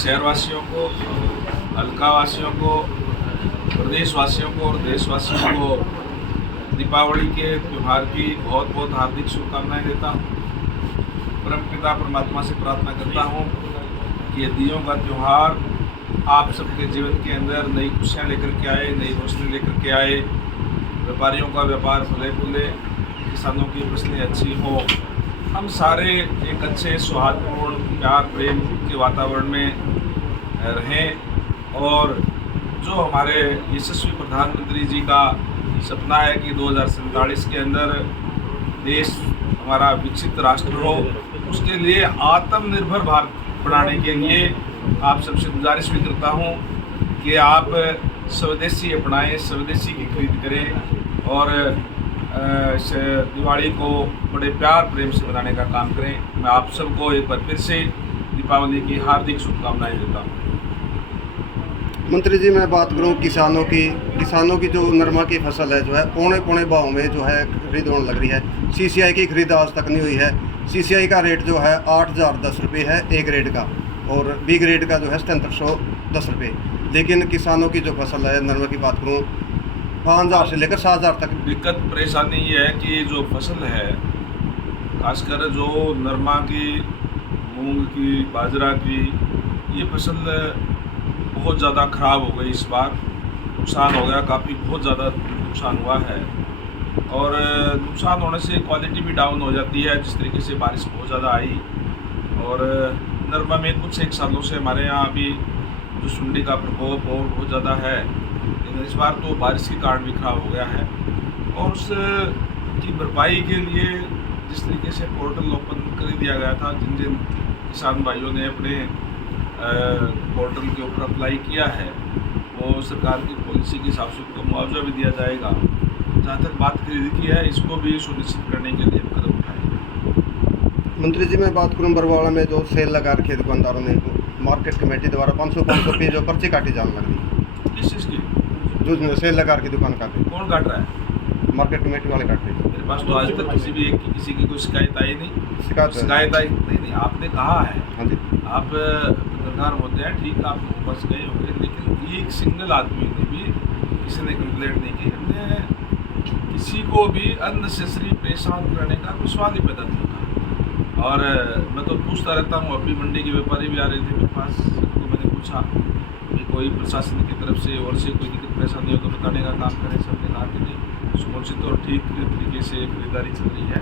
शहरवासियों को, हल्कावासियों को, प्रदेशवासियों को और देशवासियों को दीपावली के त्यौहार की बहुत बहुत हार्दिक शुभकामनाएं देता हूँ। परमपिता परमात्मा से प्रार्थना करता हूँ कि ये दियों का त्यौहार आप सबके जीवन के अंदर नई खुशियाँ लेकर के आए, नई रोशनी लेकर के आए, व्यापारियों का व्यापार फले फूले, किसानों की फसलें अच्छी हो, हम सारे एक अच्छे सौहार्दपूर्ण प्यार प्रेम के वातावरण में रहें। और जो हमारे यशस्वी प्रधानमंत्री जी का सपना है कि 2047 के अंदर देश हमारा विकसित राष्ट्र हो, उसके लिए आत्मनिर्भर भारत बनाने के लिए आप सबसे गुजारिश भी करता हूँ कि आप स्वदेशी अपनाएं, स्वदेशी की खरीद करें और दिवाली को बड़े प्यार प्रेम से मनाने का काम करें। मैं आप सबको एक बार फिर से दीपावली की हार्दिक शुभकामनाएं देता हूँ। मंत्री जी, मैं बात करूं किसानों की जो नरमा की फसल है जो है पौने पौने भाव में जो है खरीद होने लग रही है। सीसीआई की खरीद आज तक नहीं हुई है। सीसीआई का रेट जो है 8,010 रुपये है ए ग्रेड का, और बी ग्रेड का जो है 7710 रुपये। लेकिन किसानों की जो फसल है नरमा की बात करूँ 5,000 से लेकर 7,000 तक। दिक्कत परेशानी ये है कि जो फसल है, खासकर जो नरमा की, मूंग की, बाजरा की, ये फसल बहुत ज़्यादा ख़राब हो गई। इस बार नुकसान हो गया, काफ़ी बहुत ज़्यादा नुकसान हुआ है। और नुकसान होने से क्वालिटी भी डाउन हो जाती है, जिस तरीके से बारिश बहुत ज़्यादा आई। और नरमा में कुछ एक सालों से हमारे यहाँ अभी जो सुंडी का प्रकोप और बहुत ज़्यादा है, लेकिन इस बार तो बारिश के कारण भी खराब हो गया है। और उसकी भरपाई के लिए जिस तरीके से पोर्टल ओपन कर दिया गया था, जिन जिन किसान भाइयों ने अपने पोर्टल के ऊपर अप्लाई किया है, वो सरकार की पॉलिसी के हिसाब से उनको मुआवजा भी दिया जाएगा। जहाँ तक बात खरीद की है, इसको भी सुनिश्चित करने के लिए कदम उठाएंगे। मंत्री जी, मैं बात करूं बरवाड़ा में जो सेल लगा रखे दुकानदारों ने, मार्केट कमेटी द्वारा 500 रुपये जो पर्ची काटी जाने लग रही। किस चीज़ की? जो सेल लगा रखी दुकान काटे। कौन काट रहा है? मार्केट कमेटी वाले काट रहे। मेरे पास तो आज तक किसी की कोई शिकायत आई नहीं। शिकायत आई नहीं, आपने कहा है। हाँ जी, आप पत्रकार होते हैं, ठीक, आप बस गए होंगे, लेकिन एक सिंगल आदमी ने भी किसी ने कंप्लेंट नहीं की। हमने किसी को भी अननेसेसरी परेशान करने का कोई सवाल ही पैदा नहीं होगा। और मैं तो पूछता रहता हूँ, अभी मंडी के व्यापारी भी आ रहे थे मेरे पास, तो मैंने पूछा कि कोई प्रशासन की तरफ से और से कोई दिक्कत परेशानी हो तो बताने का काम करें। सबने कहा कि नहीं, सुनिश्चित और ठीक तरीके से खरीदारी चल रही है।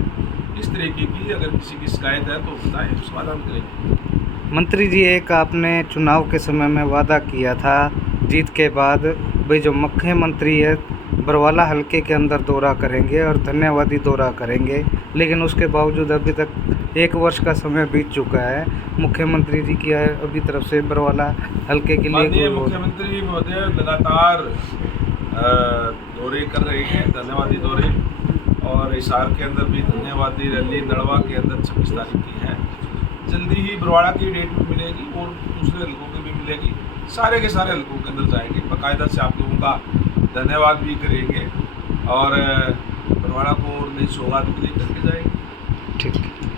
इस तरीके की अगर किसी की शिकायत है तो बताएं, उसका समाधान करेंगे। मंत्री जी, एक आपने चुनाव के समय में वादा किया था जीत के बाद, भाई जो मुख्यमंत्री है बरवाला हलके के अंदर दौरा करेंगे और धन्यवादी दौरा करेंगे, लेकिन उसके बावजूद अभी तक 1 वर्ष का समय बीत चुका है। मुख्यमंत्री जी की अभी तरफ से बरवाला हलके के लिए मुख्यमंत्री महोदय लगातार दौरे कर रहे हैं, धन्यवादी दौरे। और हिसार के अंदर भी धन्यवादी रैली नड़वा के अंदर 26 तारीख की है। जल्दी ही बरवाड़ा की डेट भी मिलेगी और दूसरे हलकों की भी मिलेगी। सारे के सारे हलकों के अंदर जाएंगे, बाकायदा से आप लोगों का धन्यवाद भी करेंगे और बरवाड़ा को और नई सौगात भी दे करके जाएंगे। ठीक है।